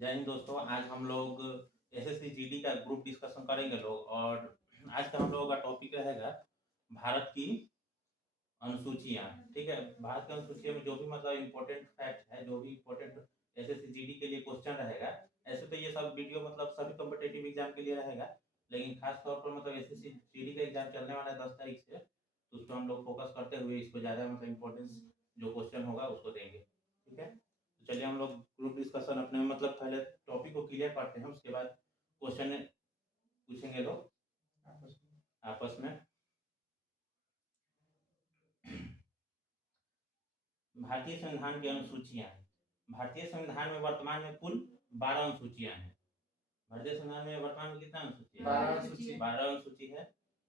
जय हिंद दोस्तों। आज हम लोग एसएससी जीडी का ग्रुप डिस्कशन करेंगे लोग। और आज का हम लोगों का टॉपिक रहेगा भारत की अनुसूचियाँ। ठीक है, भारत की अनुसूचियों में जो भी मतलब इम्पोर्टेंट फैक्ट है, जो भी इम्पोर्टेंट एसएससी जीडी के लिए क्वेश्चन रहेगा। ऐसे तो ये सब वीडियो मतलब सभी कॉम्पिटेटिव एग्जाम के लिए रहेगा, लेकिन खास तौर पर मतलब एसएससी जीडी का एग्जाम चलने वाला है 10 तारीख से, तो उस पर हम लोग फोकस करते हुए इसको ज़्यादा मतलब इम्पोर्टेंस जो क्वेश्चन होगा उसको देंगे। ठीक है, तो चलिए हम लोग ग्रुप डिस्कशन अपने मतलब पहले टॉपिक को क्लियर करते हैं, उसके बाद क्वेश्चन पूछेंगे लोग आपस में। भारतीय संविधान की अनुसूचियां। भारतीय संविधान में वर्तमान में कुल 12 अनुसूचियां हैं। भारतीय संविधान में वर्तमान में कितना अनुसूची है? 12 अनुसूची है।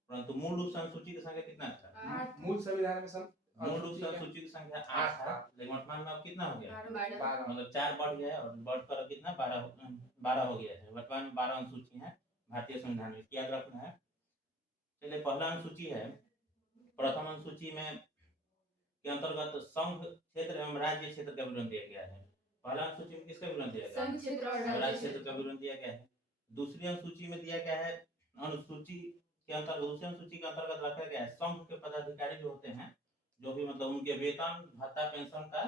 परंतु मूल रूप से अनुसूची की संख्या कितना था? मूल संविधान में मूल रूप से अनुसूची की संख्या 8 था, लेकिन वर्तमान में अब कितना हो गया? 12 मतलब 4 बढ़ गया और बढ़कर कितना 12 हो गया है। वर्तमान में 12 अनुसूची है भारतीय संविधान में, याद रखना है। चलिए, पहला अनुसूची है, प्रथम अनुसूची में के अंतर्गत संघ क्षेत्र एवं राज्य क्षेत्र का विवरण दिया गया है। पहला अनुसूची में किसका विवरण दिया गया है? संघ क्षेत्र और राज्य क्षेत्र का विवरण दिया गया है। दूसरी अनुसूची में दिया गया है, अनुसूची के अंतर्गत दूसरी अनुसूची के अंतर्गत रखा गया है संघ के पदाधिकारी जो होते हैं, जो भी मतलब उनके वेतन भत्ता पेंशन का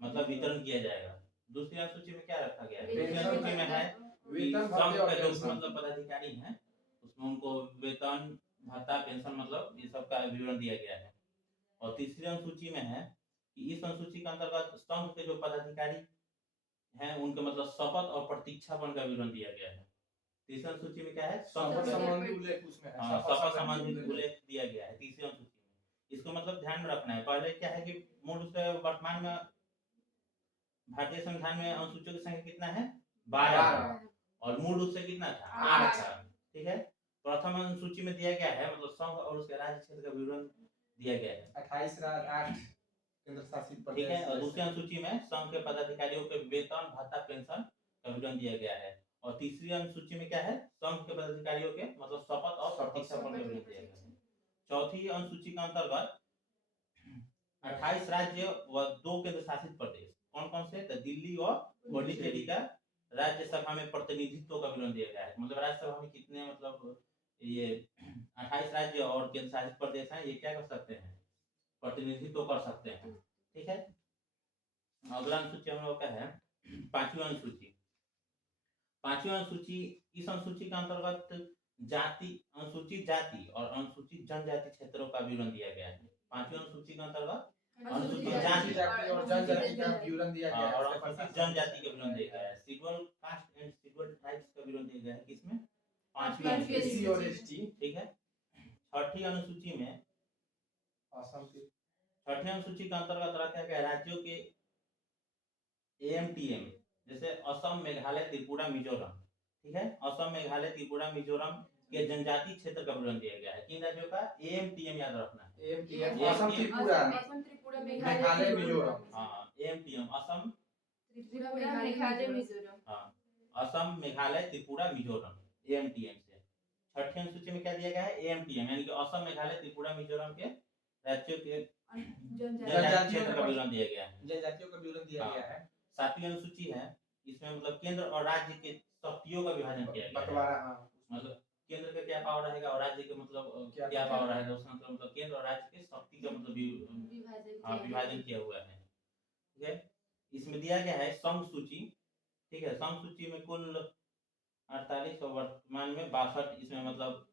मतलब वितरण किया जाएगा। दूसरी अनुसूची में क्या रखा गया है? दूसरी अनुसूची में है संघ के जो मतलब पदाधिकारी हैं, उसमें उनको वेतन भत्ता पेंशन मतलब ये सब का विवरण दिया गया है। और तीसरी अनुसूची में है कि इस अनुसूची के अंतर्गत संघ के जो पदाधिकारी हैं उनके मतलब शपथ और प्रतीक्षापन का विवरण दिया गया है। तीसरी अनुसूची में क्या है? शपथ संबंधी उल्लेख उसमें है। शपथ संबंधी उल्लेख दिया गया है तीसरी अनुसूची में। इसको मतलब ध्यान में रखना है। पहले क्या है कि मूल रूप से वर्तमान में भारतीय संविधान में अनुसूचियों की संख्या कितना है? 12, और मूल रूप से कितना था? 8 था। ठीक है, प्रथम अनुसूची में दिया गया है मतलब संघ और उसके राज्य क्षेत्र का विवरण दिया गया है 28 राज्य 8 केंद्र शासित प्रदेश। ठीक है, और दूसरी अनुसूची में संघ के पदाधिकारियों के वेतन भत्ता पेंशन का विवरण दिया गया है। और तीसरी अनुसूची में क्या है? संघ के पदाधिकारियों के मतलब शपथ और प्रतीक्षापन का विवरण दिया गया है। चौथी अनुसूची के अंतर्गत 28 राज्य व 2 केंद्र शासित प्रदेश कौन कौन से? तो दिल्ली और पुडुचेरी का राज्यसभा में प्रतिनिधित्व का विवरण दिया गया है। मतलब राज्यसभा में कितने मतलब ये 28 राज्य और केंद्र शासित प्रदेश हैं, ये क्या कर सकते हैं? प्रतिनिधित्व कर सकते हैं। ठीक है, अगला अनुसूची हम लोग का है पांचवी अनुसूची। पांचवी अनुसूची, इस अनुसूची के अंतर्गत जाति अनुसूचित जाति और अनुसूचित जनजाति क्षेत्रों का विवरण दिया गया है। पांचवी अनुसूची के अंतर्गत अनुसूचित जाति और जनजाति का विवरण दिया गया है और अनुसूचित जनजाति का विवरण दिया गया है। Schedule caste and schedule tribes का विवरण दिया गया है किसमें? पांचवी अनुसूची और एसटी। ठीक है, छठी अनुसूची में असम की छठी अनुसूची के अंतर्गत रखा गया राज्यों के एएमटीएम, जैसे असम मेघालय त्रिपुरा मिजोरम। ठीक है, असम मेघालय त्रिपुरा मिजोरम के जनजाति क्षेत्र का विवरण दिया गया है। किन राज्यों का? एएमटीएम याद रखना है। एमटीएम असम त्रिपुरा मेघालय मिजोरम। हाँ, एएमटीएम असम त्रिपुरा मेघालय मिजोरम। हाँ, असम मेघालय त्रिपुरा मिजोरम एएमटीएम से। छठी अनुसूची में क्या दिया गया है? एएमटीएम, यानी कि असम मेघालय त्रिपुरा मिजोरम के राज्यों के जनजाति क्षेत्र का विवरण दिया गया है। जनजातियों का विवरण दिया गया है। सातवीं अनुसूची है, इसमें मतलब केंद्र और राज्य के शक्तियों का विभाजन किया गया है। मतलब केंद्र का क्या पावर रहेगा और राज्य के मतलब क्या पावर रहेगा, उसका मतलब केंद्र और राज्य के शक्ति का मतलब विभाजन किया हुआ है। ठीक है, इसमें दिया गया है संघ सूची। ठीक है, संघ सूची में कुल 48 और वर्तमान में 62 इसमें मतलब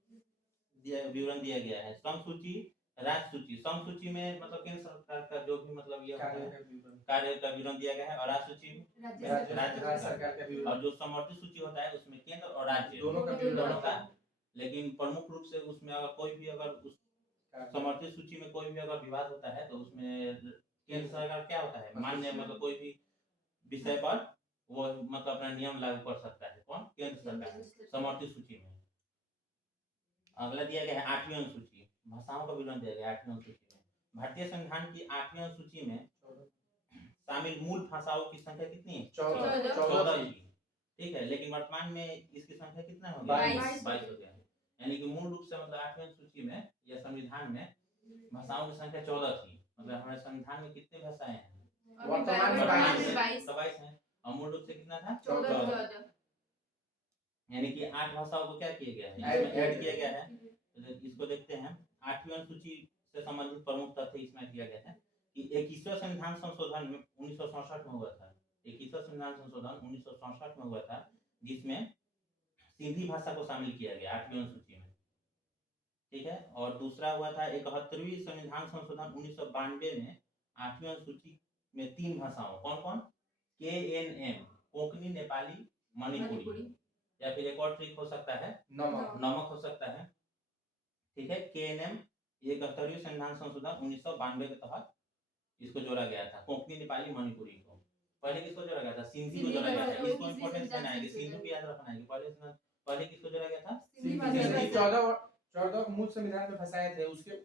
विवरण दिया गया है। संघ सूची, राज्य सूची। संघ सूची में मतलब केंद्र सरकार का जो भी मतलब ये कार्य का विवरण दिया गया है, और राज्य सूची राज्य सरकार का विवरण। और जो समवर्ती सूची होता है उसमें केंद्र और राज्य दोनों का, लेकिन प्रमुख रूप से उसमें अगर कोई भी अगर उस समवर्ती सूची में कोई भी अगर विवाद होता है तो उसमें केंद्र सरकार क्या होता है? मान्य मतलब कोई भी विषय पर वो मतलब अपना नियम लागू कर सकता है। कौन? केंद्र सरकार समवर्ती सूची में। अगला दिया गया है आठवीं अनुसूची, भाषाओं का विवरण दिया गया है आठवीं अनुसूची में। भारतीय संविधान की आठवीं अनुसूची में शामिल मूल भाषाओं की संख्या कितनी है? 14 की। ठीक है, लेकिन वर्तमान में इसकी संख्या कितना हो गया? 22 हो गया है। यानी कि मूल रूप से मतलब आठवीं अनुसूची में या संविधान में भाषाओं की संख्या 14 थी। मतलब हमारे संविधान में कितनी भाषाएं हैं? वर्तमान में 22 22 हैं। और मूल रूप से कितना था 14 यानी कि 8 भाषाओं को क्या किया गया है ऐड इसमें ऐड किया गया है। तो इसको देखते हैं 8वीं अनुसूची से संबंधित प्रमुख तथ्य इसमें दिया गया है कि 21वां संविधान संशोधन में 1967 में हुआ था। 21वां संविधान संशोधन 1967 में हुआ था जिसमें सिंधी भाषा को शामिल किया गया 8वीं अनुसूची में, ठीक है। और दूसरा हुआ था 71वीं संविधान संशोधन 1992 में 8वीं अनुसूची में 3 भाषाओं कौन कौन KNM कोंकणी नेपाली मणिपुरी या फिर एक और ट्रिक हो सकता है नमक हो सकता है, ठीक है। KNM 71वीं संविधान संशोधन 1992 के तहत इसको जोड़ा गया था कोंकणी नेपाली मणिपुरी को। पहले किसको जोड़ा गया था सिंधी को जोड़ा गया था। इसको इंपॉर्टेंस देना है कि सिंधी को याद रखना है कि पहले किसको जोड़ा गया था सिंधी 14 मूल संविधान में फंसाए थे। उसके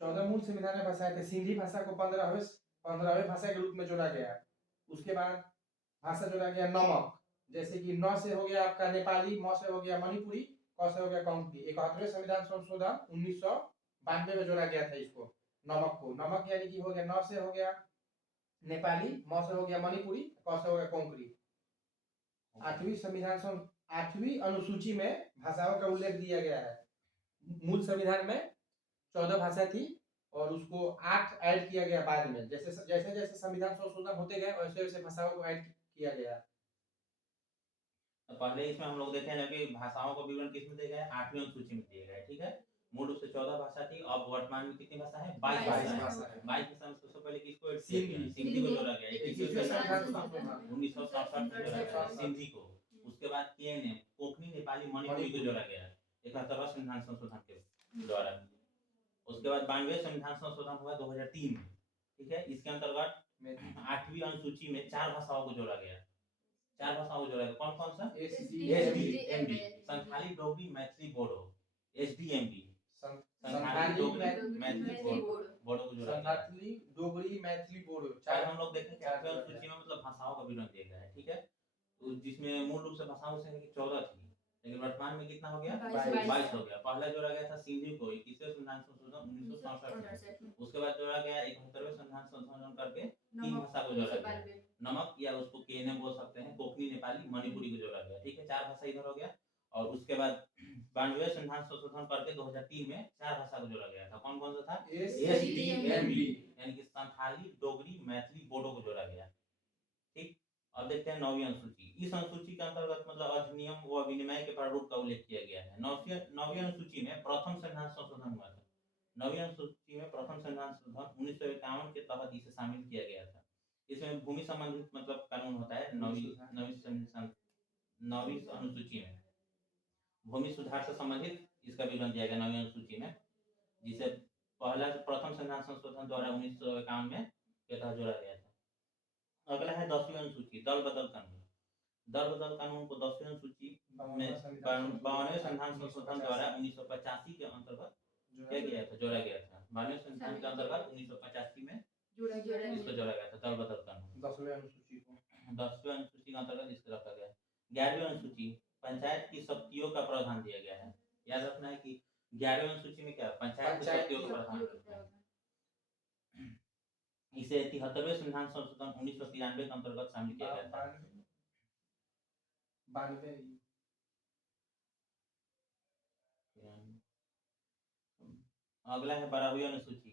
14 मूल संविधान में फंसाए थे। सिंधी भाषा को 15वें भाषा के रूप में जोड़ा गया। उसके बाद भाषा जोड़ा गया नमक, जैसे कि न से हो गया आपका नेपाली, म से हो गया मणिपुरी, क से हो गया कोंकणी। 71वें संविधान संशोधन 1992 में जोड़ा गया था इसको नमक को। नमक यानी कि हो गया न से हो गया नेपाली, म से हो गया मणिपुरी, क से हो गया कोंकणी। 8वीं अनुसूची में भाषाओं का उल्लेख दिया गया है। मूल संविधान में 14 भाषा थी और उसको 8 ऐड किया गया बाद में। जैसे जैसे संविधान संशोधन होते गए वैसे वैसे भाषाओं को ऐड किया गया। तो पहले इसमें हम लोग देखे ना कि भाषाओं का विवरण किसमें दिया गया है 8वीं अनुसूची में दिया गया है, ठीक है। मूल रूप से 14 भाषा थी, अब वर्तमान में कितनी भाषा है 22 भाषा है। 22 भाषा में सबसे पहले किसको ऐड किया गया सिंधी को जोड़ा गया 1967 में जोड़ा गया सिंधी को। उसके बाद KNM कोंकणी नेपाली मणिपुरी को जोड़ा गया 71वां संविधान संशोधन के द्वारा। उसके बाद 92वें संविधान संशोधन हुआ 2003 में, ठीक है। इसके अंतर्गत 8वीं अनुसूची में 4 भाषाओं को जोड़ा गया। 4 भाषाओं को जोड़ा गया कौन कौन सा SDMB संथाली डोगरी मैथिली बोडो SDMB संथाली डोगरी मैथिली बोडो को जोड़ा गया। संथाली डोगरी मैथिली बोडो चार हम लोग देखें कि 8वीं अनुसूची में मतलब भाषाओं का विवरण दिया गया है, ठीक है। तो जिसमें मूल रूप से भाषाओं की संख्या 14 थी, लेकिन वर्तमान में कितना हो गया 22 हो गया। पहला जोड़ा गया था सिंधी को 21वें संविधान संशोधन 1967 में। उसके बाद जोड़ा गया 71वें संविधान संशोधन करके 3 भाषा को जोड़ा गया नमक या उसको KNM बोल सकते हैं कोंकणी नेपाली मणिपुरी को जोड़ा गया, ठीक है। 4 भाषा इधर हो गया। और उसके बाद 92वें संविधान संशोधन करके 2003 में 4 भाषा को जोड़ा गया था। कौन कौन सा था SDMB यानी कि संथाली डोगरी मैथिली बोडो को जोड़ा गया, ठीक। अब देखते हैं 9वीं अनुसूची। इस अनुसूची के अंतर्गत मतलब अधिनियम व विनिमय के प्रारूप का उल्लेख किया गया है। 9वीं अनुसूची में प्रथम संविधान संशोधन हुआ था। 9वीं अनुसूची में प्रथम संविधान संशोधन 1951 के तहत इसे शामिल किया गया था। इसमें भूमि संबंधित मतलब कानून होता है 9वीं अनुसूची में भूमि सुधार से संबंधित इसका विवरण दिया गया 9वीं अनुसूची में, जिसे प्रथम संविधान संशोधन द्वारा 1951 में के तहत जोड़ा गया था। अगला है 10वीं अनुसूची दल बदल कानून। दल बदल कानून को 10वीं अनुसूची में 52वें संविधान संशोधन द्वारा 1985 के अंतर्गत क्या किया था जोड़ा गया था। 52वें संविधान के अंतर्गत 1985 में इसको जोड़ा गया था दल बदल कानून। 10वीं अनुसूची के अंतर्गत इसको रखा गया। 11वीं अनुसूची पंचायत की शक्तियों का प्रावधान दिया गया है। याद रखना है कि 11वीं अनुसूची में क्या पंचायत की शक्तियों का प्रावधान करते हैं। इसे 73वें संविधान संशोधन 1993 के अंतर्गत शामिल किया गया था। 92 अगला है 12वीं अनुसूची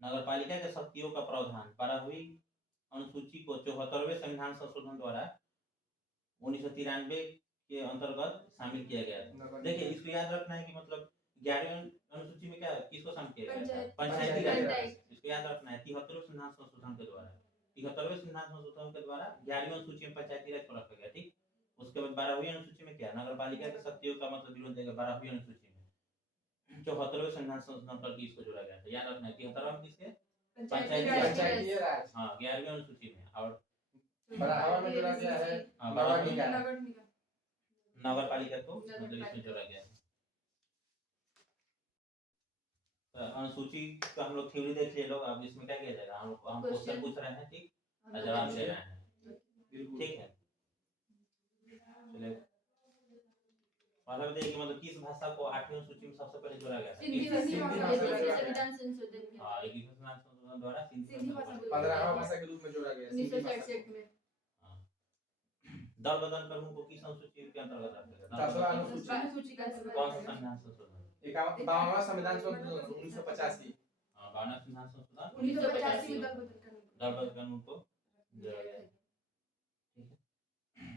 नगरपालिका के शक्तियों का प्रावधान। 12वीं अनुसूची को 74वें संविधान संशोधन द्वारा 1993 के अंतर्गत शामिल किया गया था। देखिए इसको याद रखना है कि मतलब 11वीं अनुसूची में क्या किसको शामिल किया गया था पंचायती राज। इसको याद रखना है 73वें संविधान संशोधन के द्वारा 73वें संविधान संशोधन के द्वारा 11वीं अनुसूची में पंचायती राज को रखा गया, ठीक। उसके बाद 12वीं अनुसूची में क्या नगरपालिका के शक्तियों का मतलब विरोध देगा 12वीं अनुसूची में 74वें संविधान संशोधन करके इसको जोड़ा गया था। याद रखना है 73वां में किसके पंचायती राज। हाँ 11वीं अनुसूची में। और बढ़ावा में जोड़ा गया है नगरपालिका को मतलब इसमें जोड़ा गया है। अनुसूची का हम लोग थ्योरी देख लिए लोग। अब इसमें क्या किया जाएगा हम क्वेश्चन पूछ रहे हैं, ठीक, जवाब दे रहे हैं, ठीक है। चलिए पहले बताइए कि मतलब किस भाषा को 8वीं अनुसूची में सबसे पहले जोड़ा गया था संविधान संशोधन संविधान संशोधन द्वारा सिंधी भाषा 15वां भाषा के रूप में जोड़ा गया 1967 में। दल बदल प्रमुख को किस अनुसूची के अंतर्गत रखेगा? दल 10वां बदल- अनुसूची अनुसूची का कौन सा संविधान संशोधन? 52वां संविधान संशोधन 1985 हाँ, 52वां संविधान संशोधन 1985 में दल बदल कानून दल बदल कानून को जोड़ा गया है। ठीक है।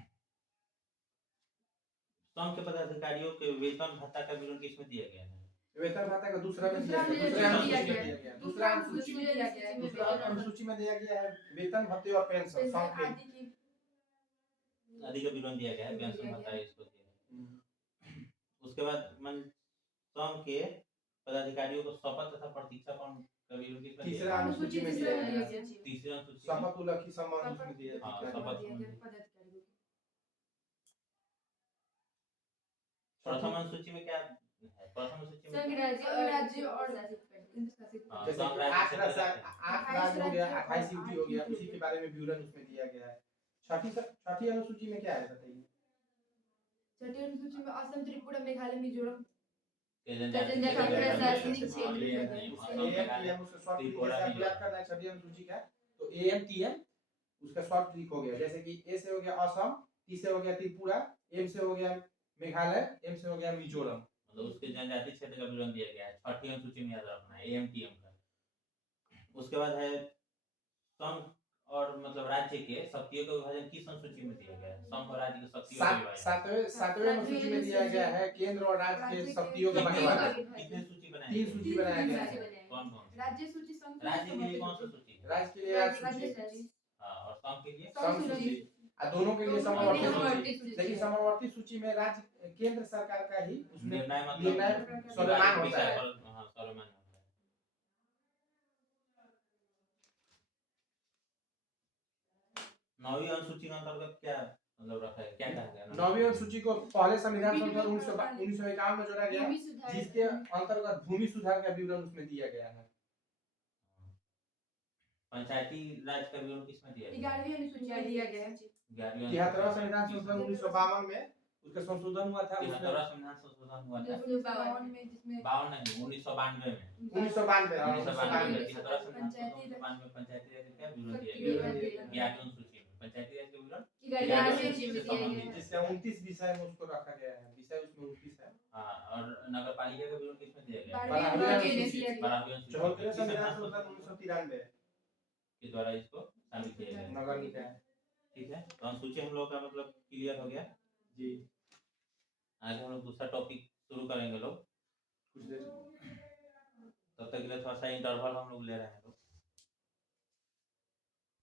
संघ के पदाधिकारियों के वेतन भत्ता का विवरण किसमें दिया गया है? वेतन भत्ता का दूसरा में दूसरा में दूसरे दिया अनुसूची गया में है। दिया गया है। दूसरा अनुसूची में दिया गया है। दूसरा अनुसूची में दिया गया है वेतन भत्ते और पेंशन संघ के आदि की आदि का विवरण दिया गया है, दिया पेंशन गया भत्ता है। इसको दिया गया है। उसके बाद संघ के पदाधिकारियों को शपथ तथा प्रतीक्षा कौन का विवरण किसमें दिया तीसरा गया है? अनुसूची में तीसरा दिया में गया दिया है। गया है। तीसरी अनुसूची में शपथ उल्लेखित संबंध उसमें दिया हाँ, गया है। शपथ दिया गया संबंधी। पदाधिकारियों को। प्रथम अनुसूची में क्या है? प्रथम अनुसूची में संघ क्या है? राज्य और शासित प्रदेश। हाँ, जैसे संघ कि राज्य 8 क्षेत्र राज्य रहते हैं। 8 राज्य हो गया 28 28 यूटी हो गया यूटी उसी के बारे में विवरण उसमें दिया गया है। छठी अनुसूची में क्या है बताइए? छठी अनुसूची में असम, त्रिपुरा, मेघालय, मिजोरम के जनजाति जनजाति क्षेत्र क्षेत्र रहते हैं। शासनिक क्षेत्र हाँ, ये रहते हैं। नहीं, उसका असम, मेघालय, AMTM उसका शॉर्ट ट्रिक त्रिपुरा, जैसे आप याद मिजोरम। करना है छठी अनुसूची का तो AMTM उसका शॉर्ट ट्रिक हो गया जैसे कि A से हो गया असम, T से हो गया त्रिपुरा, M से हो गया मेघालय, M से हो गया मिजोरम। मतलब उसके जनजाति क्षेत्र का विवरण दिया गया है। छठी अनुसूची में याद रखना है AMTM का। उसके बाद है संघ और मतलब राज्य के शक्तियों का विभाजन किस अनुसूची में दिया गया है? संघ और राज्य के शक्तियों का विभाजन सातवें अनुसूची में दिया गया है केंद्र और राज्य के शक्तियों का बंटवारा। कितने सूची बनाए तीन गए? सूची बनाया गया है। कौन कौन? राज्य सूची, संघ राज्य के लिए कौन सा सूची है? राज्य के लिए राज्य सूची हाँ, और संघ के लिए संघ सूची और दोनों के लिए समवर्ती सूची। लेकिन समवर्ती सूची में राज्य केंद्र सरकार का ही उसमें निर्णय मतलब निर्णय सर्वमान्य होता विषय है। पर हाँ, सर्वमान्य होता है। नौवीं अनुसूची के अंतर्गत क्या मतलब रखा है, क्या कहा गया? नौवीं अनुसूची को पहले संविधान संशोधन 1951 में जोड़ा गया जिसके अंतर्गत भूमि सुधार का विवरण उसमें दिया गया है। पंचायती राज का विवरण किसमें दिया गया? 11वीं अनुसूची में दिया गया है। 73वां संविधान संशोधन 1952 में उसका संशोधन हुआ था। उसमें 73वां संविधान संशोधन हुआ था 1952 में जिसमें 52 नहीं 1992 में 1992 1992 1992 73वां संविधान पंचायती संशोधन 92 में पंचायती राज का विवरण दिया विवरण गया दिया है। गया। 11वीं अनुसूची में पंचायती राज का विवरण 11वीं अनुसूची में दिया गया है। जिसका 29 विषय में उसको रखा गया है। विषय उसमें 29 है। हाँ, और नगर पालिका का विवरण किसमें दिया गया? 12वीं अनुसूची में दिया गया। 12वीं अनुसूची 74वें किस संविधान संविधान संशोधन 1993 के द्वारा इसको शामिल किया गया है। नगर निकाय। ठीक है, तो अनुसूची हम लोग का मतलब क्लियर हो गया। जी आगे हम लोग दूसरा टॉपिक शुरू करेंगे लोग। कुछ देर तब तक के लिए थोड़ा सा इंटरवल हम लोग ले रहे हैं लोग।